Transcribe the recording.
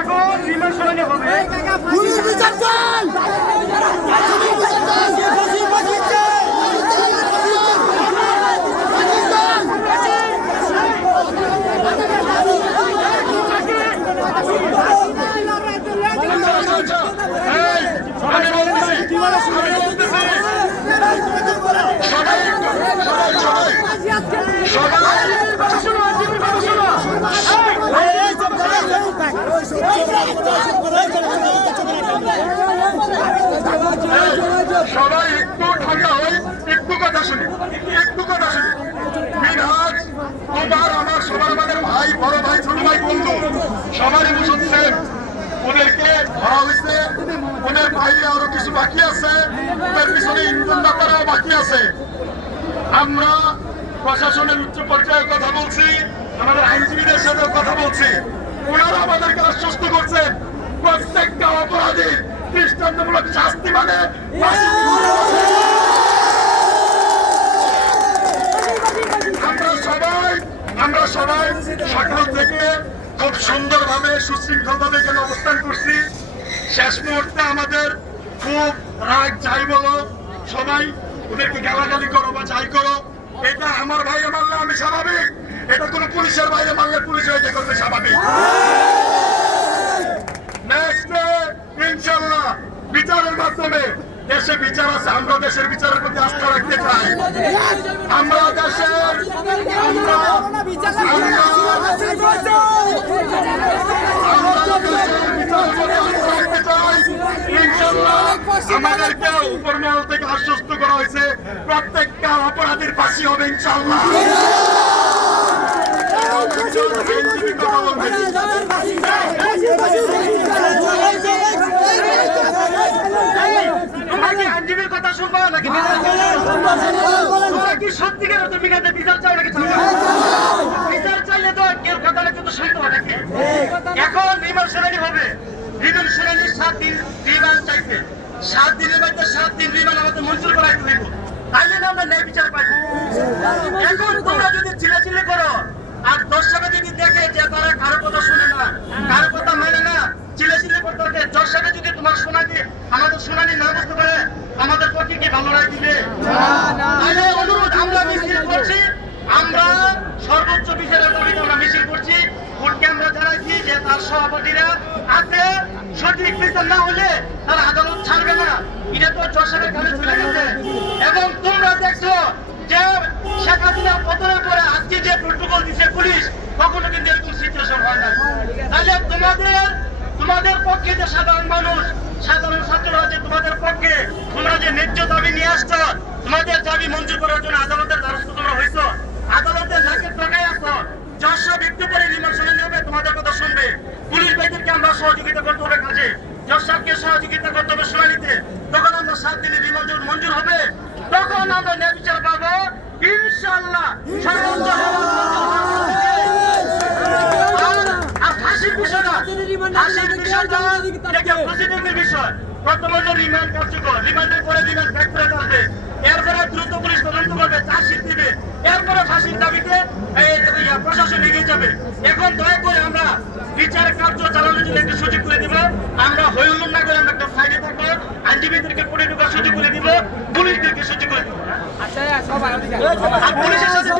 এখন রিমান্ড শুনানি হবে। পুলিশ বিচার চাই। সবাই একটু ঠান্ডা হই, একটু কথা শুনি, একটু কথা শুনি। মিনহাজ তোমার আমার সবার আমাদের ভাই, বড় ভাই, ছোট ভাই, বন্ধু সবারই বুঝছেন। ওদেরকে ধরা হয়েছে, ওদের বাইরে আরো কিছু বাকি আছে, ওদের পিছনে ইন্ধনদাতারাও বাকি আছে। আমরা প্রশাসনের উচ্চ পর্যায়ে কথা বলছি, আমাদের আইনজীবীদের সাথে কথা বলছি। ওনারা আমাদেরকে আশ্বস্ত করছেন প্রত্যেকটা অপরাধী দৃষ্টান্তমূলক শাস্তি মানে আমরা সবাই সকাল থেকে খুব সুন্দরভাবে সুশৃঙ্খলভাবে এখানে অবস্থান করছি। শেষ মুহূর্তে আমাদের খুব রাগ যাই বলো, সবাই ওদেরকে গালাগালি করো বা যাই করো, এটা আমার ভাইরে মারলে আমি স্বাভাবিক, এটা কোনো পুলিশের বাইরে মারলে পুলিশ এটা করবে স্বাভাবিক। ইনশাল্লাহ বিচারের মাধ্যমে দেশে বিচার আছে, আমরা দেশের বিচারের প্রতি আস্থা রাখতে চাই। আমরা দেশের আমাদেরকে উপর মহল থেকে আশ্বস্ত করা হয়েছে প্রত্যেকটা অপরাধীর ফাঁসি হবে ইনশাল্লাহ। আইনজীবীর কথা শুনবো নাকি তোমরা কি সত্যিকার মিনাদের বিচার চাও নাকি? বিচার চাইলে তো কেউ কথা কিন্তু শুনতে হবে নাকি? এখন রিমান্ড শুনানি হবে। রিমান্ড শুনানি 7 দিন রিমান্ড চাইছে। 7 দিনের মধ্যে 7 দিন রিমান্ড আমাদের মঞ্জুর করা হইব, তাইলে না আমরা ন্যায় বিচার পাইব। এখন তোমরা যদি চিল্লাচিল্লি করো আর দর্শকে যদি দেখে যে তারা কারো কথা শুনে না, কারো কথা মানে না, চিল্লাচিল্লি করতে হবে, দর্শকে যদি তোমার শুনানি আমাদের শুনানি না বুঝতে পারে আমাদের পক্ষে কি ভালো রায় দিবে? তাহলে অনুরোধ, আমরা মিছিল করছি, আমরা সর্বোচ্চ বিচারের দাবিতে আমরা মিছিল করছি। কোর্টকে আমরা জানাইছি যে তার সভাপতিরা আছে, সঠিক বিচার না হলে তারা আদালত ছাড়বে না। এটা তো যশোরের কানে চলে গেছে। এবং তোমরা দেখছো যে শেখ হাসিনা পতনের পরে আজকে যে প্রোটোকল দিচ্ছে পুলিশ, কখনো কিন্তু এরকম সিচুয়েশন হয় না। তাহলে তোমাদের পক্ষে যে সাধারণ মানুষ, সাধারণ ছাত্ররা আছে তোমাদের পক্ষে, তোমরা যে ন্যায্য দাবি নিয়ে আসছো, তোমাদের দাবি মঞ্জুর করার জন্য আদালতের দ্বারস্থ তোমরা হয়েছো, আদালতের নাকের টাকায় আসো, যশোর একটু পরে রিমান্ড শুনানি হবে, তোমাদের কথা শুনবে। পুলিশ ভাইদেরকে আমরা সহযোগিতা করতে হবে কাজে, যশোরকে সহযোগিতা করতে হবে শুনানিতে। তখন আমরা 7 দিনের রিমান্ড মঞ্জুর হবে, তখন আমরা ন্যায় বিচার পাবো ইনশাআল্লাহ। সর্বোচ্চ আর ফাঁসির বিষয়টা, ফাঁসির বিষয়টা এটা প্রসিডিংয়ের বিষয়। বর্তমানে রিমান্ড কার্যকর, রিমান্ডের পরে রিমান্ড ব্যাক করে আসবে, এরপরে দ্রুত পুলিশ তদন্ত করবে, চার্জশিট দিবে, এরপরে ফাঁসির দাবিতে প্রশাসন এগিয়ে যাবে। এখন দয়া করে আমরা বিচার কার্য চালানোর জন্য একটু সুযোগ করে দিব। আমরা হইহুল্লোড় না করে আমরা একটা সাইডে থাকবো, আইনজীবীদেরকে পড়ে ঢোকার সুযোগ করে দিব, পুলিশদেরকে সুযোগ করে দিব। আর পুলিশের সাথে